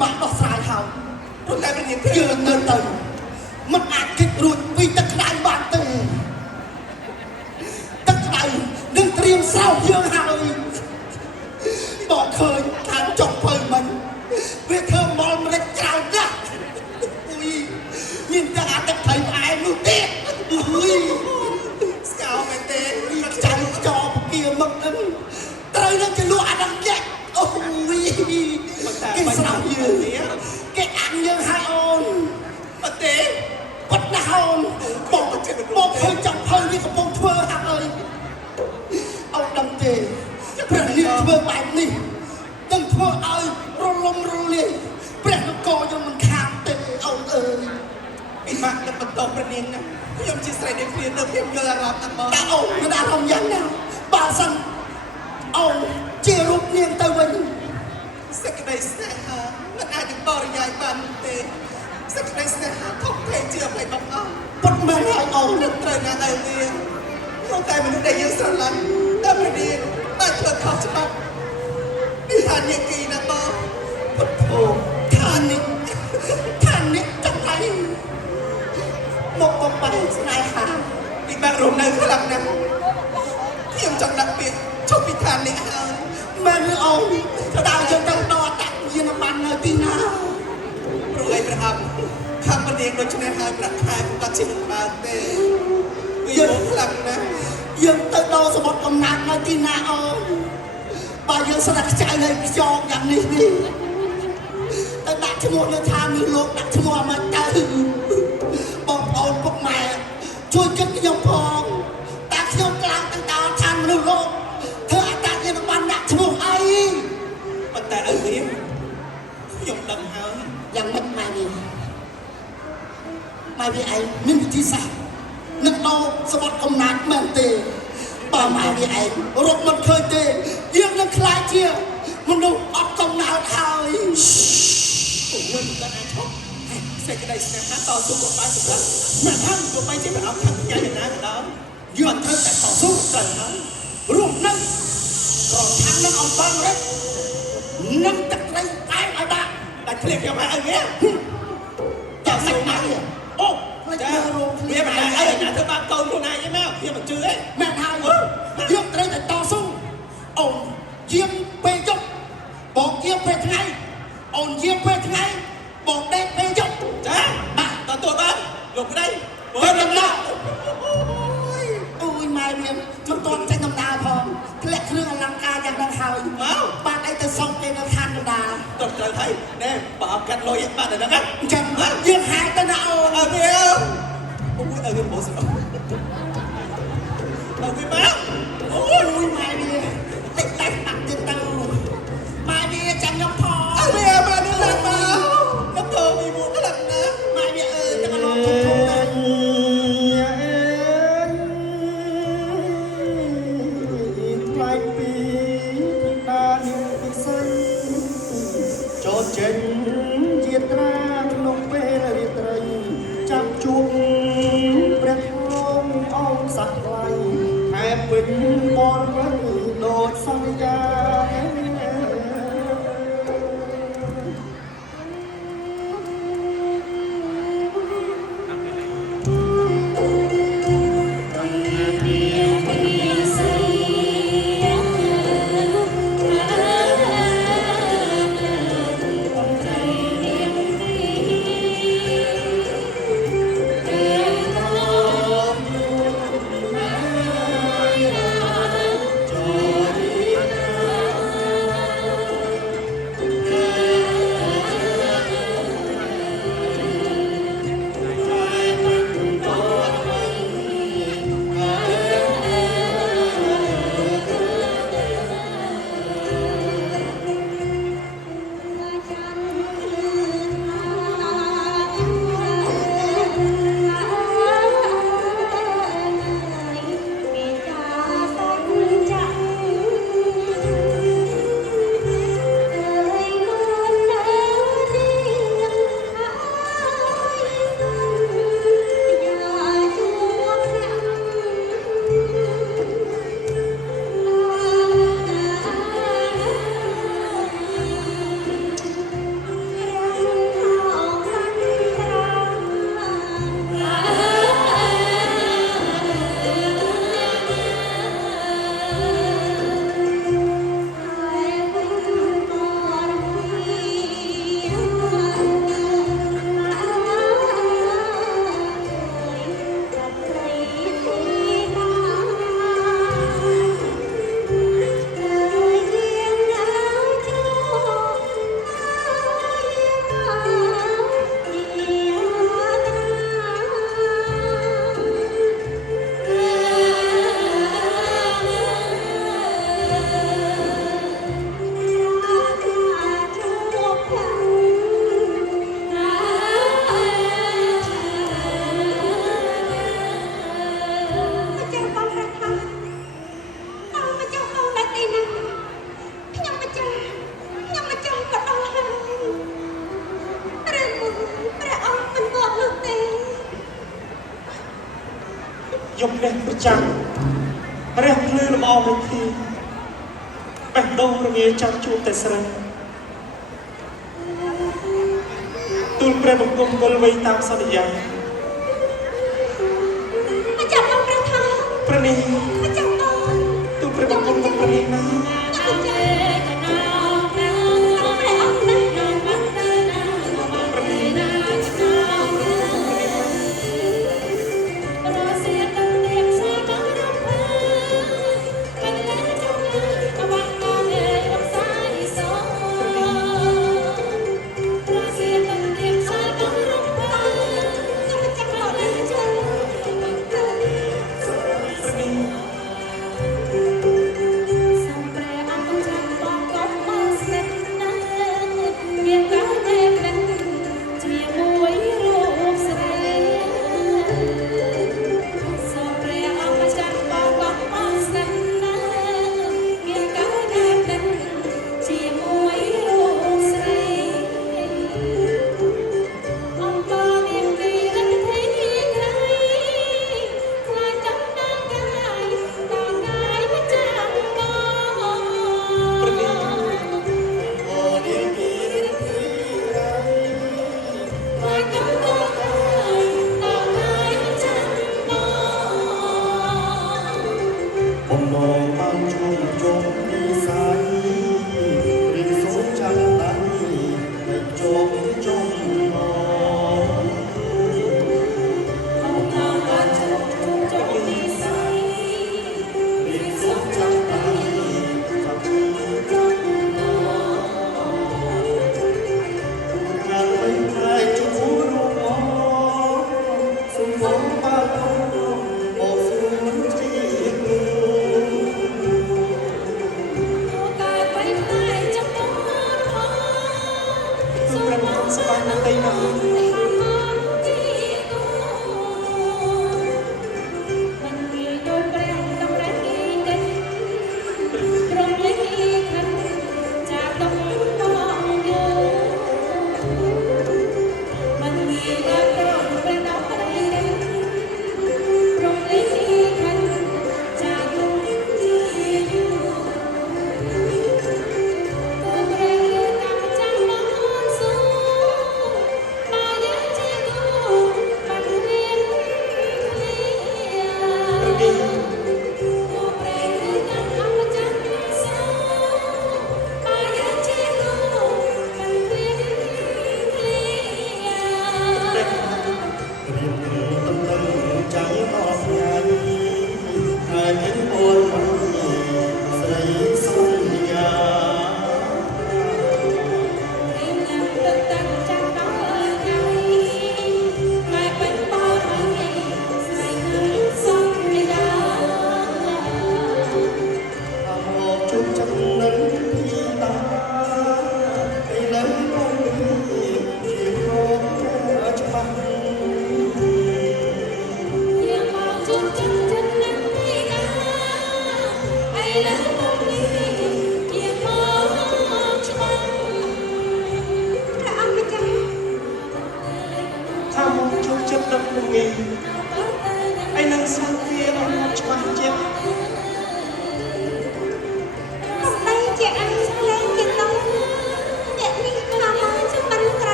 បាក់ដោះស្រាយហើយ ព្រោះតែព្រះនាង យើងទៅมันអាចគិតរួចពីទឹកក្តៅបានទេទឹកក្តៅនឹងត្រៀមស្រោបយើងហើយបងឃើញខាងចុកភៅមិនវាធ្វើមល់ម្លេចច្រើនណាស់អុយមានតែអាទឹកថៃផ្អែមនោះទៀតអុយ ស្កោមែនទេ វាខ្ចាំខ្ចោពគាមកនឹងត្រូវនឹងជាលក់អានឹងយ៉ាអូយគេស្រោបយើងគេអាំងយើងហើយអូន អត់ទេ បាត់ណាស់អូនបងឃើញចាំភៅនេះកំពុងធ្វើហើយអូនដឹងទេព្រះនាងធ្វើបែបនេះនឹងធ្វើឲ្យរលំរលាយព្រះនគរយើងមិនខាតទេអូនអើយ ពីម៉ាក់នឹងបន្តព្រះនាងណាខ្ញុំជាស្រីដែលព្រាននៅខ្ញុំយល់អារម្មណ៍ណាស់បង តើអូនមានអារម្មណ៍យ៉ាងណាបើសិនអូនជារូបនាងទៅវិញ សេចក្តីស្នេហាមិនអាចនឹងបរិយាយបាននោះទេសេចក្តីស្នេហាធំធេងជាអ្វីបងអស់ ពុតមែនហើយអូន នឹងត្រូវណាស់ហើយវាព្រោះតែមនុស្សដែលយើងស្រឡាញ់តែព្រះនាងបានធ្វើខុសច្បាប់ពីឋានយាគីណាបង ពុតអូឋាននេះទាំងឯងមកបំបែកស្នេហា ពីបាក់រស់នៅខ្លាំងណាស់ខ្ញុំចង់ដាក់ពាក្យជប់ពីឋាននេះហើយ មែនឬអូនតើយើងទៅដល់អត្តយានប័ណ្ណនៅទីណា ព្រោះឯព្រះអង្គខាងព្រះនាងដូច្នេះហើយប្រាក់ខែcũngក៏ជាមិនបានទេវាមកខ្លាំងណាស់ យើងទៅដល់សមុទ្រកំណាត់នៅទីណាអូនបើយើងស្ដាប់ខ្ចៅហើយខ្យងយ៉ាងនេះទៅដាក់ឈ្មោះនៅឋាននេះលោកដាក់ឈ្មោះមកទៅបងប្អូនពុកម៉ែជួយគិតខ្ញុំផងតែខ្ញុំខ្លាំងទៅដល់ឋានមនុស្សលោកធ្វើអត្តយានប័ណ្ណដាក់ឈ្មោះអី ប៉ុន្តែឲ្យវាខ្ញុំដឹងហើយ យ៉ាងម៉េចម៉ែនេះម៉ែវាឯងមានវិធីសាស្ត្រនឹកដល់សមុទ្រកំណាត់មែនទេបើម៉ែវាឯងរកមិនឃើញទេយើងនឹងខ្លាចជាមនុស្សអត់កំណើតហើយ ពួកយើងមិនអាចឈប់សេចក្តីស្នេហាតស៊ូបំបានសម្រាប់មិនថាទោះបីជាព្រះអង្គខាងញ៉ាំណាក៏ដោយ យើងត្រូវតែតស៊ូទៅហើយរួមនឹងក្រខាងនឹងអំបងរត់នឹងទឹកត្រីតែឲ្យដាក់ តែឃ្លៀបខ្ញុំឲ្យវា ចាំមិនមកអូ ចាវាមិនដែរអីណាធ្វើបាបកូនខ្លួនឯងទេមកខ្ញុំមិនជឿទេ មែនហើយយើងត្រូវតែតស៊ូអូនយាមពេលយប់បងយាមពេលថ្ងៃអូនយាមពេលថ្ងៃបងដេកពេលយប់ ចាបាទទទួលបានលោកក្តី ពេលដំណើរអូយម៉ែមានមិនតន់ចេញដំណើរផងធ្លាក់គ្រឿងអលង្ការយ៉ាងហ្នឹងហើយមកបានអីទៅសុំគេនៅឋានដំណើរ ទៅត្រូវហើយណែបើអត់កាត់លុយបាត់ទៅហ្នឹងណា អញ្ចឹងយើងហាយទៅណាអូន ឲ្យវាអូយឲ្យវាបោះស្អប់ឲ្យវាមក អូយម៉ែវាតិចតែបាក់ទៀតទៅម៉ែវាចាំខ្ញុំផង ឲ្យវាមកនេះឡើងមកទៅមីមួយខ្លាំងណាស់ ម៉ែវាអើយតែមកលងធំណា ថ្លៃពីដានាងពិសីចូលចេញជាត្រាក្នុងពេលរាត្រីចាប់ជួបព្រះធម៌អង្គសាក់ថ្លៃថែពេញបនវិញដូចសន្យា យកព្រះប្រចាំរះភ្លឺលំអងមួយទីបេះដូងរងាចាំជួបតែស្រីទូលព្រះបង្គំវិលវៃតាមសន្យា មកចាប់បងព្រះថា ព្រះនេះ មកចាប់បង ទូលព្រះបង្គំព្រះនេះណា មកចាប់ព្រះអង្គណា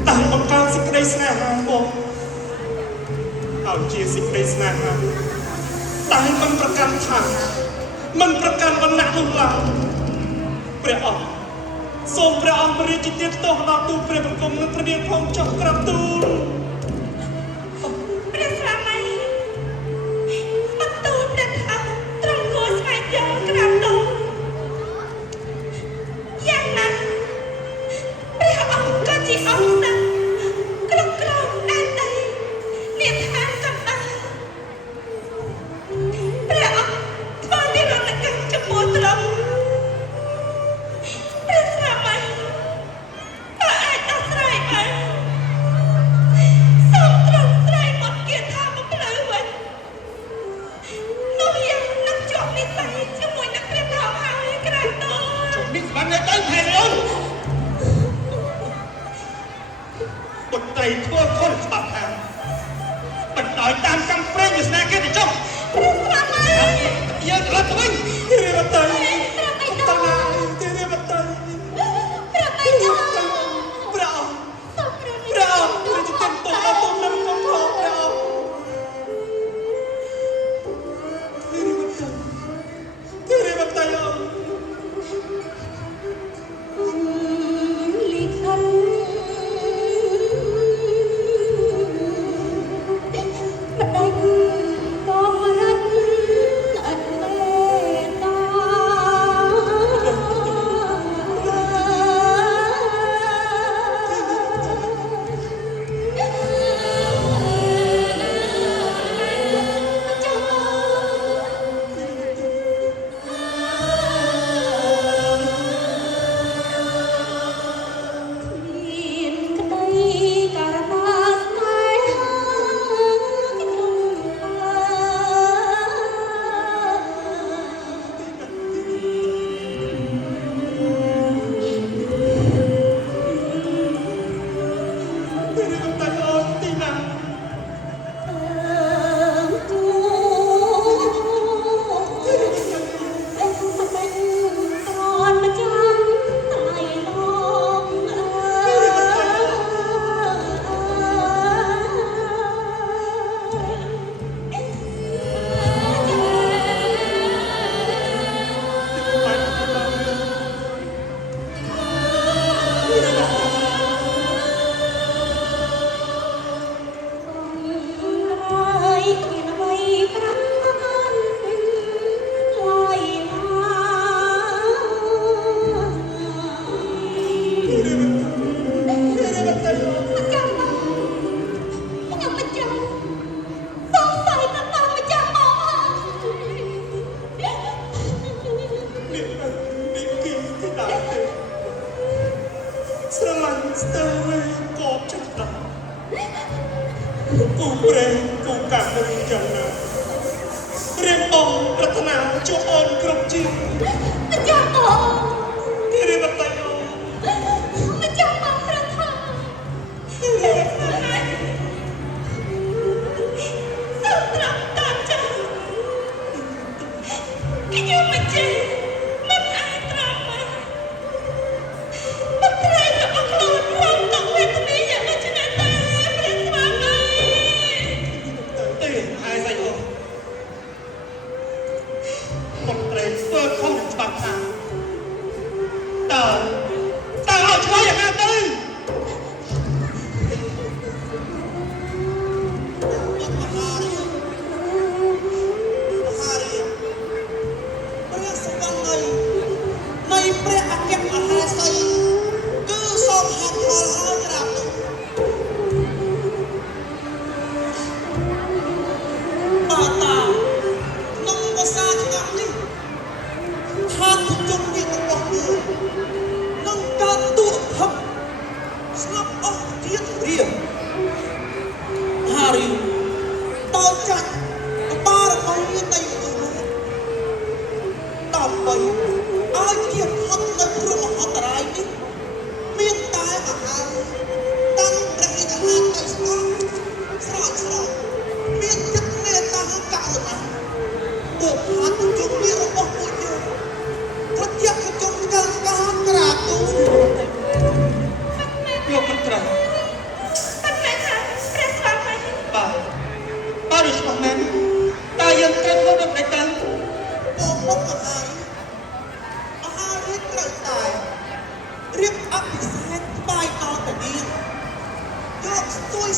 ទ ស្នេហាបងឲ្យជាសេចក្តីស្នេហាតែមិនប្រកាន់ឋានមិនប្រកាន់វណ្ណៈនោះឡើយព្រះអង្គសូមព្រះអង្គរាជទានទោសដល់ទូលព្រះបង្គំនិងព្រះនាងផងចុះក្រាបទូល ព្រះស្វាមីបន្ទូលព្រះថាត្រង់គួរស្វែងយល់ក្រាបទូលយ៉ាងណាព្រះអង្គក៏ជាអង្គសឹកគ្រប់គ្រងដែនដីនាឋានកំដៅព្រះអង្គធ្វើនិរន្តរកម្មជាមួយទ្រង់ព្រះស្វាមីតើអាចដោះស្រាយបានសូមទ្រង់ស្រាយមន្តគាថាមកផ្លូវវិញនោះយ៉ាងនឹងជាប់និស្ស័យជាមួយនឹងព្រះថោងហើយក្រាបទូល នេះបានទៅផែនអូន បុត្រីធ្វើខុសច្បាប់ខាងបណ្ដោយតាមកម្មព្រេងវាសនាគេទៅចុះ ព្រះស្វាមី យើងត្រឡប់ទៅវិញ ទេវតី ព្រះបិតា តាណាទេវតី ព្រះបិតា ព្រះអង្គ សូមព្រះ ព្រះអង្គរាជទានទោសដល់ទូលព្រះបង្គំផងព្រះអង្គទេវតីអង្គ លីខិនម្ដេចក៏មិនអត់មេតា គូព្រេងគូកាត់រីយ៉ាងណារៀបបងប្រាថ្នាជួបអូនគ្រប់ជា ម្ចាស់បង គេរៀបតែអូន ម្ចាស់បងប្រាថ្នាព្រះស្វាមីសូមត្រង់តាមចាស់ខ្ញុំមិនចេះមិនអាចត្រង់បានមិនត្រូវរបស់ខ្លួនរងទុក្ខវេទនាយ៉ាងដូចនេះទេព្រះស្វាមី ទេហើយស្អីអូន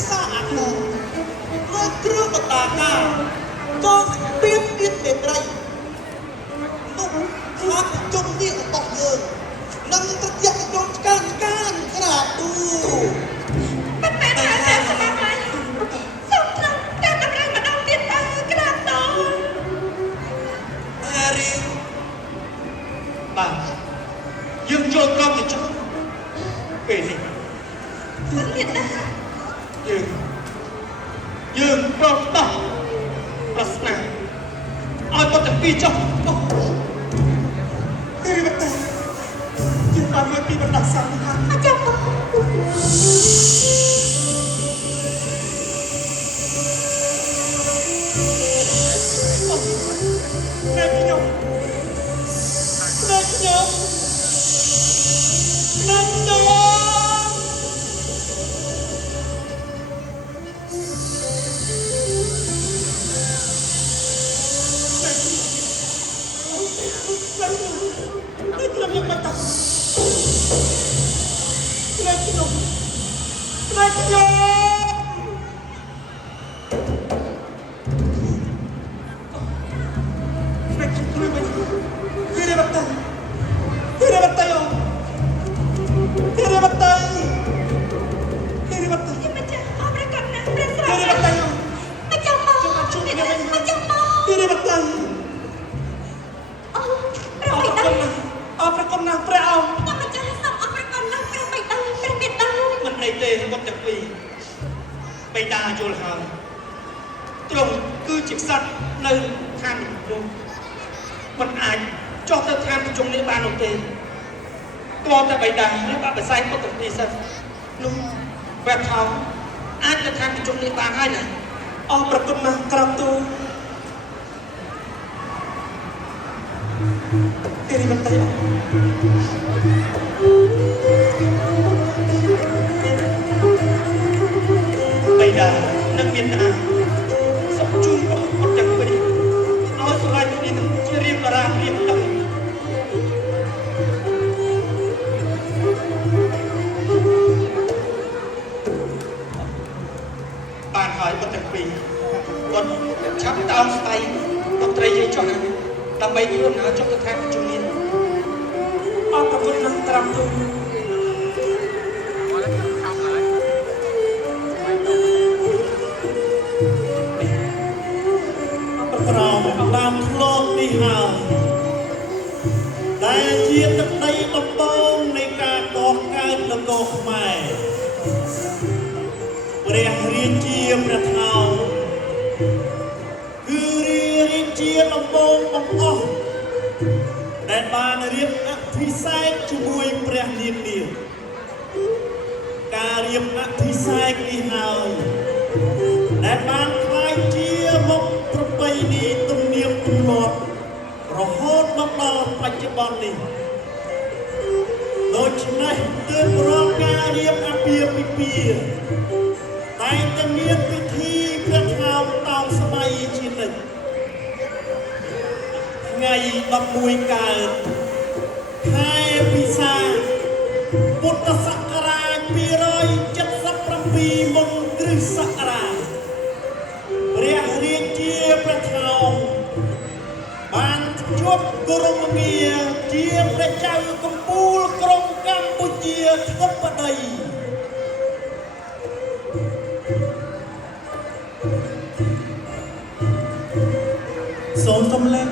សាអាកោរកគ្រឿងបតាកាចូលពីទៀតមេត្រីនោះខាត់ជុំនេះរបស់យើងនឹងត្រជាក់ចូលឆ្កានក្រាបទូ មិនមែនថាតែស្លាប់ហើយសូមត្រង់តែតម្រៃម្ដងទៀតតើក្រាបតង អារី បាទយើងចូលក្រុមទៅចុះពេលនេះ មិនទៀតណា យើងប្រកបប្រស្នាឲ្យគាត់ទាំងពីរចុះគឺមិនតែយើងបានមើលពីបណ្ដាសាស្ត្រថា អញ្ចឹងបង អ្នកខ្ញុំអ្នកខ្ញុំអ្នកខ្ញុំยังมาตัดเล็กยมเล็กยมเล็กยมเลยที่เรียบตัยที่เรียบตัยอ๋อที่เรียบตัยที่เรียบตัย ខ្ញុំមិនចាស់អរប្រកបណាស់ព្រះស្រ ที่เรียบตัยอ๋อ មិនចាំមកមិនចាំមក ที่เรียบตัย អូ អ ព្រះ រ បិតា អរប្រគុណណាស់ព្រះអង្គ ខ្ញុំមិនចាស់សូមអរប្រកបណាស់ព្រះបិតាព្រះបិតា មិនអីទេគាត់ទាំងពីរបិតាយល់ហើយទ្រង់គឺជាក្សត្រនៅឋាននោះមិនអាចចុះទៅឋានប្រជុំនេះបាននោះទេតើតែបិតានេះបាក់បិសាយគាត់ទាំងពីរសិននោះវែកថោអាចទៅឋានប្រជុំនេះបានហើយណាអរប្រគុណណាស់ក្រំទូទេរីមិនទៅបិតានឹងមានតាសុខជួបអត់ទាំងពីរឲ្យស្រ័យនេះជារៀបរារៀបដឹងបានហើយគាត់ទាំងពីរគាត់ឆាប់តោងស្បៃតត្រីយាយចុះដើម្បីខ្លួនណាចុះទៅខាងជំនាញអរគុណណាស់ត្រាំទូ ក្រោមតាមធ្លាប់នេះហើយដែលជាទឹកដីដំបូងនៃការកកើតនគរខ្មែរព្រះរាជាព្រះថោងគឺរាជាដំបូងបង្អស់ដែលបានរៀបអភិសេកជាមួយព្រះនាងនាងការរៀបអភិសេកនេះហើយដែលបានខ្លាយជាមុខប្រពៃណីទំនៀមទម្លាប់រហូតមកដល់បច្ចុប្បន្ននេះដូច្នេះទើបរាល់ការរៀបអាពាហ៍ពិពាហ៍តែងតែមានពិធីព្រះថោងតោងស្បៃជានិច្ចថ្ងៃ11កើតខែពិសាពុទ្ធសករាជ277មុនគ្រិស្តសករាជព្រះរាជាព្រះថោងបានជួបគ្រមងារជាព្រះចៅកំពូលក្រុងកម្ពុជាធិបតីសូមសំឡេង